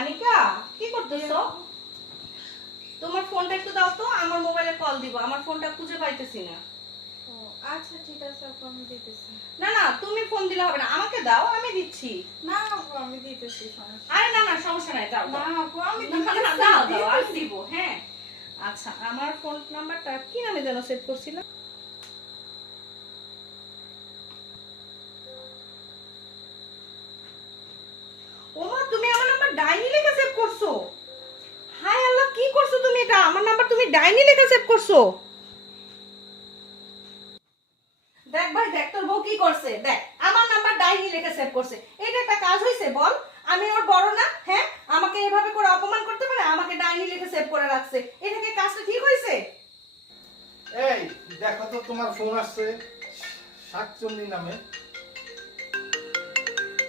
আনিকা, কি করতেছো? তোমার ফোনটা একটু দাও তো, আমার মোবাইলে কল দিব। আমার ফোনটা খুঁজে পাইতেছি না। ও আচ্ছা ঠিক আছে আপু, আমি দিতেছি। না না, তুমি ফোন দিলে হবে না, আমাকে দাও, আমি দিচ্ছি। না আপু, আমি দিতেছি, সমস্যা আরে না না, সমস্যা নাই, দাও না দাও। আপু, আমি না, না, দিতেছি, দাও দাও, আমি দিতেছি। দিব। হ্যাঁ আচ্ছা, আমার ফোন নাম্বারটা কি নামে যেন সেভ করছিলাম? ওমা, তুমি আমার নাম্বার ডাইনি লিখে সেভ করছো? হায় আল্লাহ, কি করছো তুমি এটা? আমার নাম্বার তুমি ডাইনি লিখে সেভ করছো? দেখ ভাই, দেখ তোর বউ কি করছে। দেখ, আমার নাম্বার ডাইনি লিখে সেভ করছে। এটা একটা কাজ হইছে বল? আমি ওর বড় না? হ্যাঁ, আমাকে এভাবে করে অপমান করতে পারে? আমাকে ডাইনি লিখে সেভ করে রাখছে। এটা কি কাজটা ঠিক হইছে? এই দেখো তো, তোমার ফোন আসছে শাকচন্নি নামে।